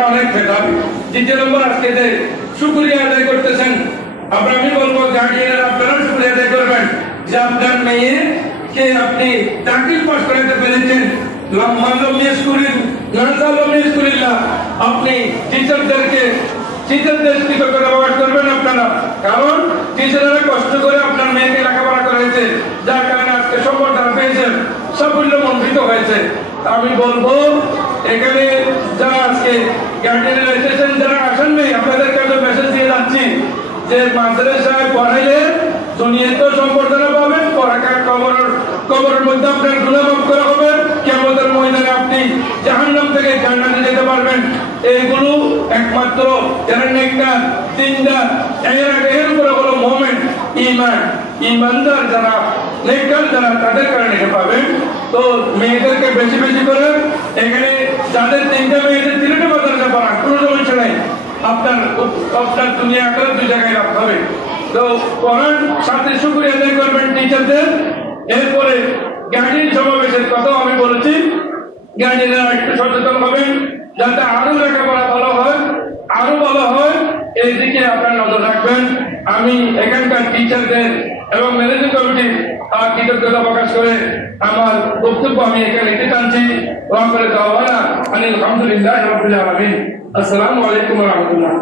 তারা অনেক মেধাবী। দ্বিতীয় নম্বর আজকে যে শুকরিয়া আদায় করতেছেন, আমি বলবো গার্ডিয়ানের আপনারা শুকরিয়া আদায় করবেন যে আপনার মেয়েকে আপনি চাকরি পাস করাতে পেরেছেন। আপনি টিচারদের কৃতজ্ঞতা প্রকাশ করবেন আপনারা, কারণ টিচাররা কষ্ট করে আপনার মেয়েকে লেখাপড়া করেছে, যার কারণে আজকে সফলতা পেয়েছেন, সাফল্য মণ্ডিত হয়েছে। আমি বলবো এখানে যারা আজকে গার্ডিয়ানরা এসেছেন, যারা আসেন নাই, আপনাদের কাছে মেসেজ দিয়ে যাচ্ছি যে মাদ্রাসায় পড়াইলে দুনিয়াতেও সম্বর্ধনা পাবেন, পড়াকার কবরের মধ্যে আপনার গুনাহ মাফ করা হবে, কিয়ামতের ময়দানে আপনি জাহান্নাম থেকে জান্নাতে যেতে পারবেন। এইগুলো একমাত্র যারা নেককার দিনদার এর উপরে হলো মুমিন ইমানদার যারা নেককার যারা তাদের কারণে পাবেন। তো মেয়েদেরকে বেশি বেশি করে এখানে যাদের তিনটা মেয়েদের তিনটা মাদ্রাসা পড়া কোনো সমস্যা নাই, আপনার দুনিয়া আখেরাত দুই জায়গায় রাখতে হবে। তো পড়ার সাথে শুকরিয়া আদায় করবেন টিচারদের। এরপরে গার্ডিয়ান সমাবেশের কথাও আমি বলেছি, গার্ডিয়ানরা একটু সচেতন হবেন যাতে আরো লেখাপড়া ভালো হয়, আরো ভালো হয়, এই দিকে আপনারা নজর রাখবেন। আমি এখানকার টিচারদের এবং ম্যানেজিং কমিটির কৃতজ্ঞতা প্রকাশ করে আমার বক্তব্য আমি এখানে লিখতে টানছি। আলহামদুলিল্লাহ রাব্বিল আলামিন। আসসালামু আলাইকুম ওয়া রাহমাতুল্লাহ।